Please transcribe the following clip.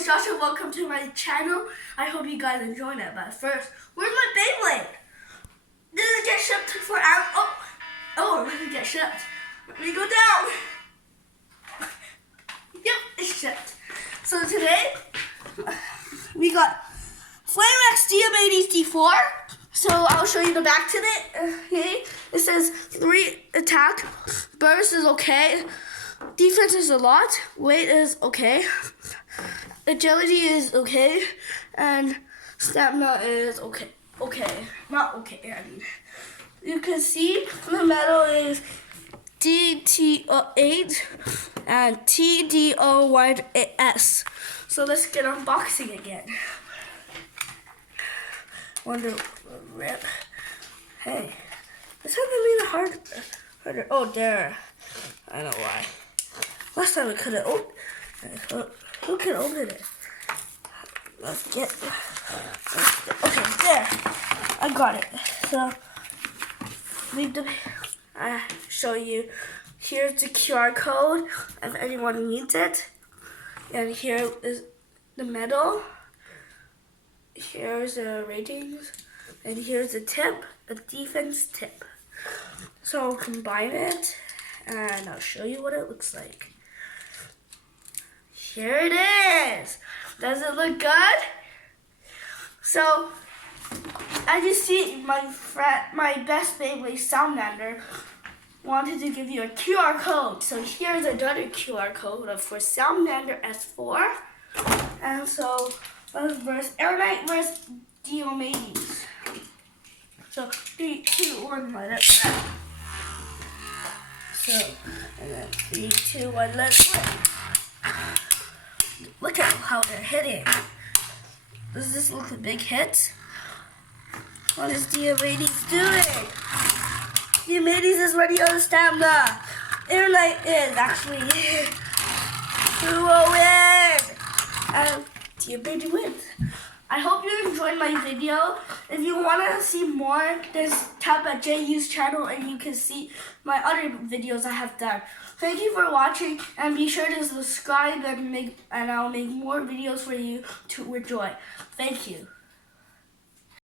is Josh and welcome to my channel. I hope you guys enjoyed it. But first, where's my Beyblade? Did it get shipped for out? Oh, it didn't get shipped. Let me go down. Yep, it's shipped. So today, we got Flamex Diomedes D4. So I'll show you the back to it. Okay, it says 3 attack, burst is okay, defense is a lot, weight is okay, agility is okay, and stamina is okay. Not okay. I mean, you can see the metal is DT8 and TDOYS. So let's get unboxing again. Wonder rip. Hey, this hasn't made it harder. Oh, there. I know why. Last time we couldn't open. Who can open it? Let's get. Okay, there. I got it. So I show you. Here's the QR code if anyone needs it, and here is the medal. Here's the ratings, and here's a tip, a defense tip. So I'll combine it, and I'll show you what it looks like. Here it is. Does it look good? So, as you see, my best Beyblade Salamander wanted to give you a QR code. So here's another QR code for Salamander S4, and so. Versus Airknight versus Diomedes. So 3, 2, 1, let it rip. So and then 3, 2, 1, let's rip. Look at how they're hitting. Does this look a big hit? What is Diomedes doing? Diomedes is running out of stamina. Airknight is actually 2-0 and Diomedes wins. I hope you enjoyed my video. If you want to see more, just tap at JU's channel and you can see my other videos I have done. Thank you for watching, and be sure to subscribe and I'll make more videos for you to enjoy. Thank you.